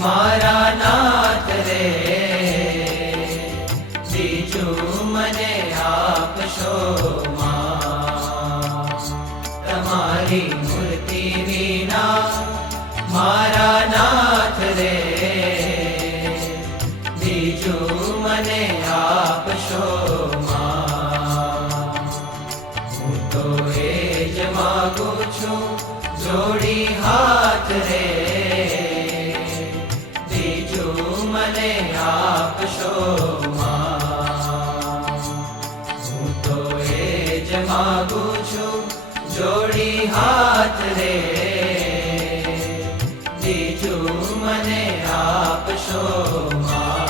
મારા નાથ રે, બીજું મને આપશો માં. તમારી મૂર્તિ વિના મારા નાથ રે, બીજું મને આપશો માં. હું તો એ જ માગું છું જોડી હાથ રે, બીજું મને આપશો માં. હું તો એ જ માગું છું જોડી હાથ રે, બીજું મને આપશો માં.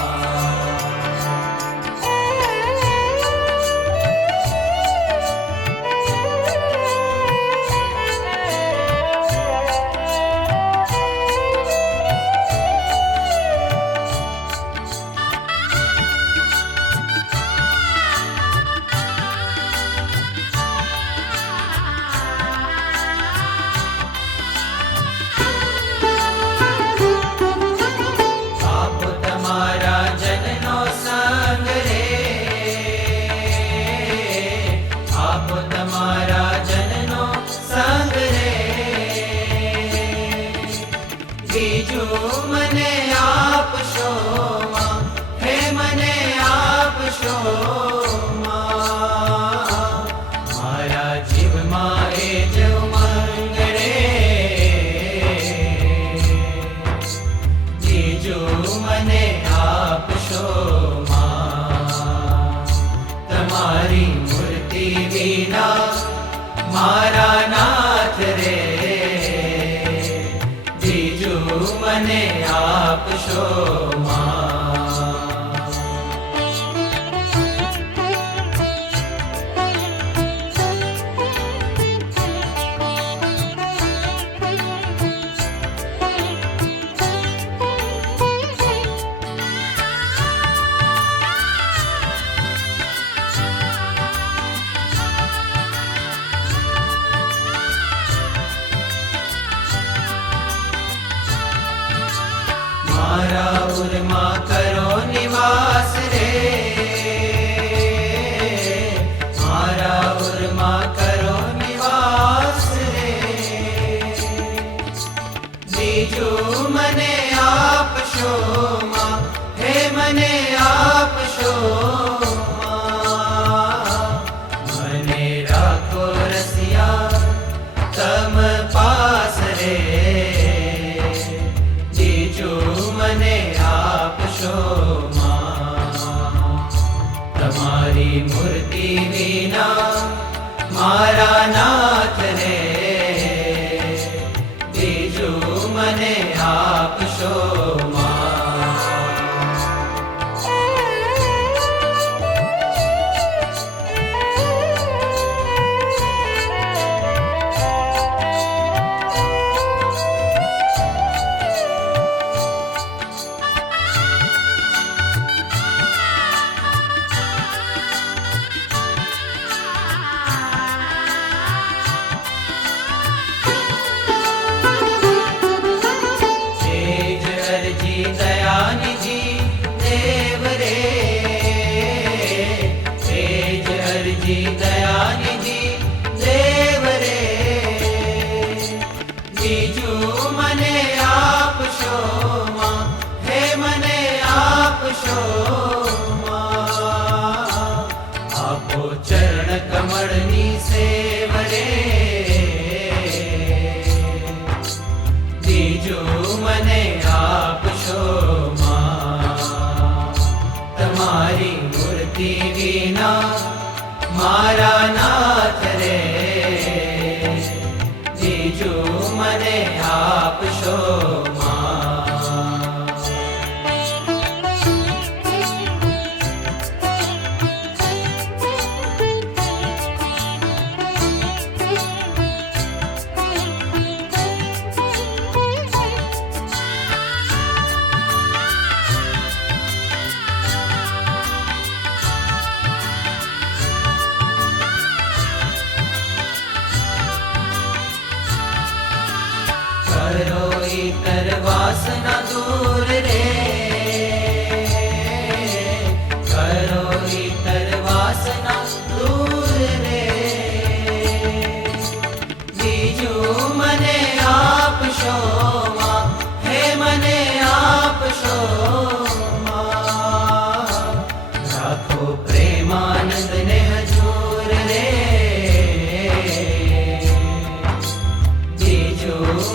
બીજું મને આપશો માં, હે મને આપશો માં. મારા જીવમાં એ જ ઉમંગ રે, બીજું મને આપશો માં. તમારી મૂર્તિ વિના મારા નાથ રે, મને આપશો માં. મારા ઉરમાં કરો નિવાસ રે, મારા ઉરમાં કરો નિવાસ રે, બીજું મને આપશો માં, હે મને આપશો માં. મને રાખો રસિયા તમ પાસ રે, મને આપશો માં. તમારી મૂર્તિ વિના મારા નાથ રે, બીજું મને આપશો માં. દયાનિધિ દેવ રે, તેજ અરજી દયાનિધિ દેવ રે, બીજું મને આપશો માં, હે મને આપશો માં. આપો ચરણ કમળની સેવ રે, બીજું મને આપશો માં. તમારી મૂર્તિ વિના મારા નાથ રે, બીજું મને આપશો માં. इतर वासना दूर रे, करो इतर वासना दूर रे। बीजू मने आप शो मां, हे मने आप शो मां, राखो प्रेमानंद ने हजूर रे।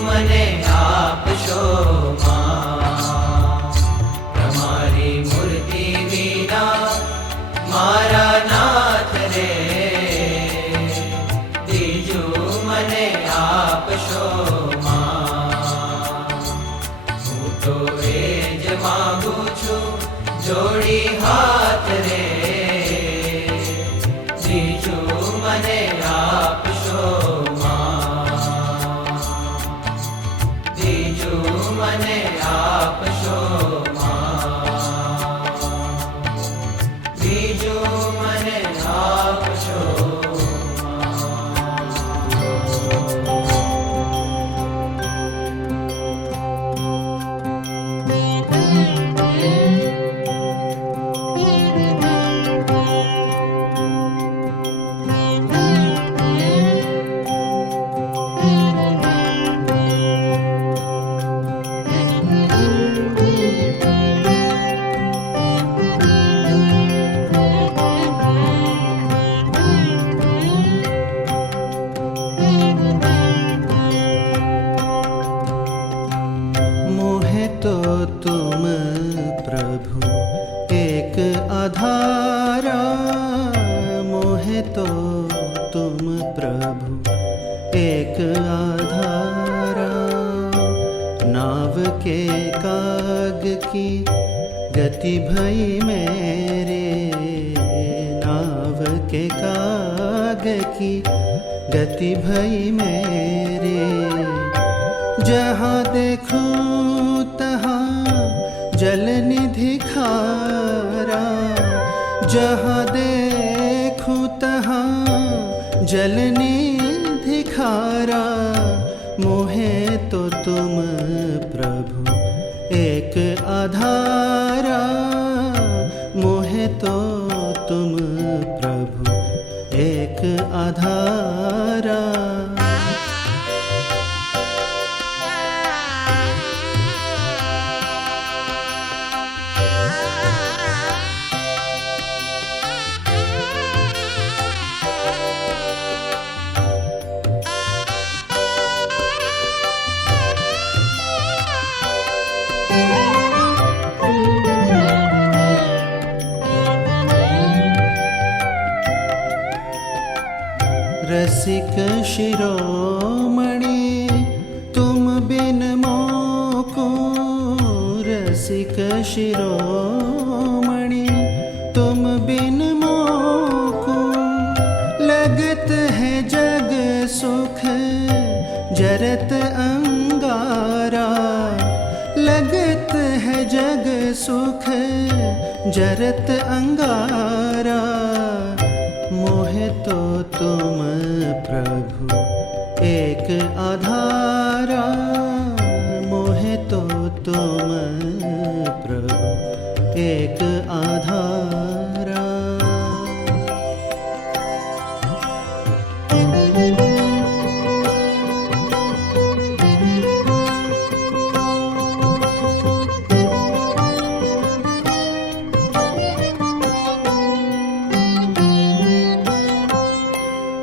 મને આપશો માં, તમારી મૂર્તિ વિના મારા નાથ રે, બીજું મને આપશો માં। હું તો એ જ માંગુ છું જોડી હાથ રે, બીજું મને આપશો મને આપશો માં, બીજું મને આપશો गति भई मेरे, नाव के काग की गति भई मेरे। जहाँ देखूं तहाँ जल निधि खारा, जहाँ देखूं तहाँ जल निधि खारा। मोहे तो तुम प्रभु एक आधारा, मोहे तो तुम प्रभु एक आधारा। रसिक शिरोमणि तुम बिन मोको, रसिक शिरोमणि तुम बिन मोको। लगत है जग सुख जरत अंगारा, लगत है जग सुख जरत अंगारा। मोहे तो तुम प्रभु एक आधारा, मोहे तो तुम प्रभु एक आधारा।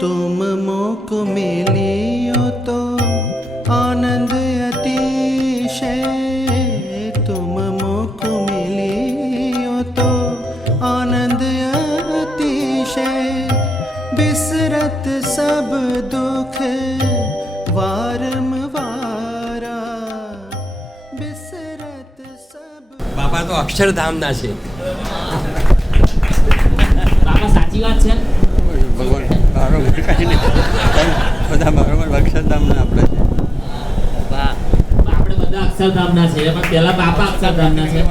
तुम मोको मिलियो तो आनंद अतिशय, तुम मोको मिलियो तो आनंद अतिशय। बिसरत सब दुख वारंवारा, बिसरत सब। बापा तो अक्षरधामना છે। બાપા સાચી વાત છે ભગવાન બરોબર કઈ નહીં, બધા બરોબર અક્ષરધામના આપણે આપણે બધા અક્ષરધામના છે, પણ પહેલા બાપા અક્ષરધામના છે।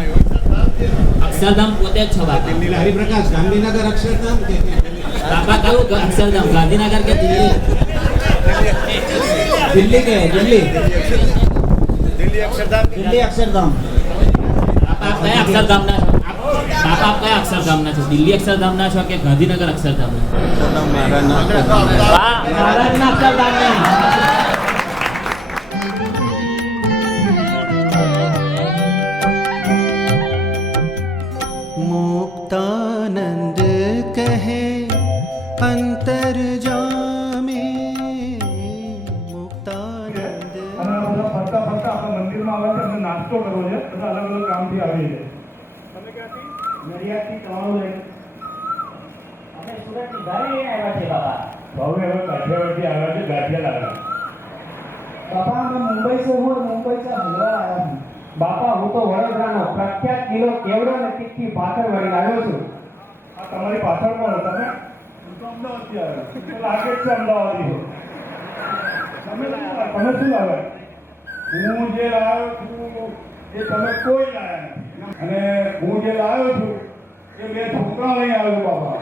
અક્ષરધામ પોતે જ છો બાપા। હરિપ્રકાશ ગાંધીનગર અક્ષરધામ કે બાપા કયું અક્ષરધામ, ગાંધીનગર કે દિલ્હી? દિલ્હી કે દિલ્હી दिल्ली अक्षरधाम બાપા આપ કયા અક્ષરધામના છો? બાપા આપ કયા અક્ષરધામના છો? દિલ્હી અક્ષરધામના છો કે ગાંધીનગર અક્ષરધામના? વાહ, મહારાજના અક્ષરધામના. मुक्तानंद कहे अंतर जामे मुक्तानंद અને આ બધા ફરતા ફરતા આપણા મંદિરમાં આવે છે અને નાસ્તો કરવો છે બધા અલગ અલગ કામથી આવી છે તમે ક્યાંથી નડિયાદથી તમારું લઈને અમે સુરતથી ઘરે આવ્યા છે બાપા. ભાવે હવે કાઠિયાવાડથી આવ્યા છે ગાંઠિયા લાવ્યા बापा मैं मुंबई से हूँ और मुंबई से हलवा आया हूँ बापा હું તો વડોદરાનો પ્રખ્યાત કિલો કેવડો અને તીખી ભાખર વળી આવ્યો છું આ તમારી પાછળ કોણ તમે હું તો અમદાવાદથી આવ્યો મને લાગે જ છે અમદાવાદી છો તમે શું લાવ્યા હું જે લાવ્યો છું એ તમે કોઈ લાવ્યા નથી અને હું જે લાવ્યો છું એ બે છોકરા લઈ આવ્યો બાપા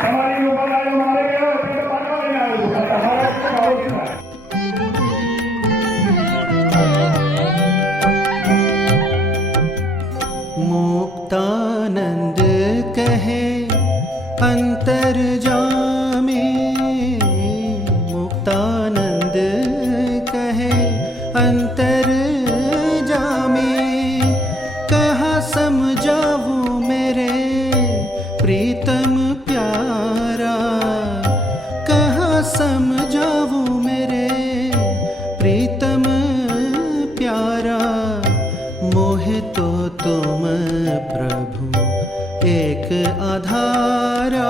તમારી ઉપર લાવ્યો મારે ગયો તે તો પાછળ લઈ આવ્યો છું તમારે શું ખાવું છે मुक्तानंद कहे अंतर जामे मुक्तानंद कहे अंतर जामे कहाँ समझाऊं मेरे प्रीतम प्यारा कहाँ समझाऊं मेरे प्रीतम प्यारा मोहे तो तुम प्रभु एक आधारा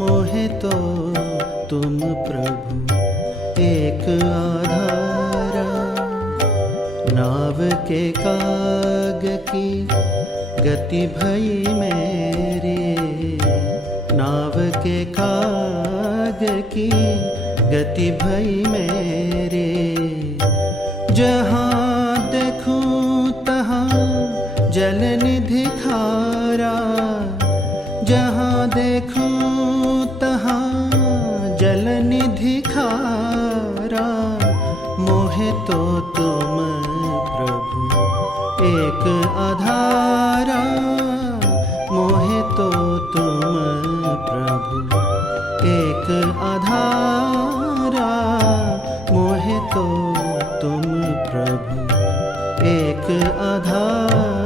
मोहे तो तुम प्रभु एक आधारा नाव के काग की गति भई मेरे नाव के काग की गति भई मेरे जहाँ देखूं तहाँ जल निधि खारा जहाँ देखूं तहाँ जल निधि खारा मोहे तो तुम प्रभु एक आधारा मोहे तो तुम प्रभु एक आधारा मोहे तो तुम प्रभु एक आधार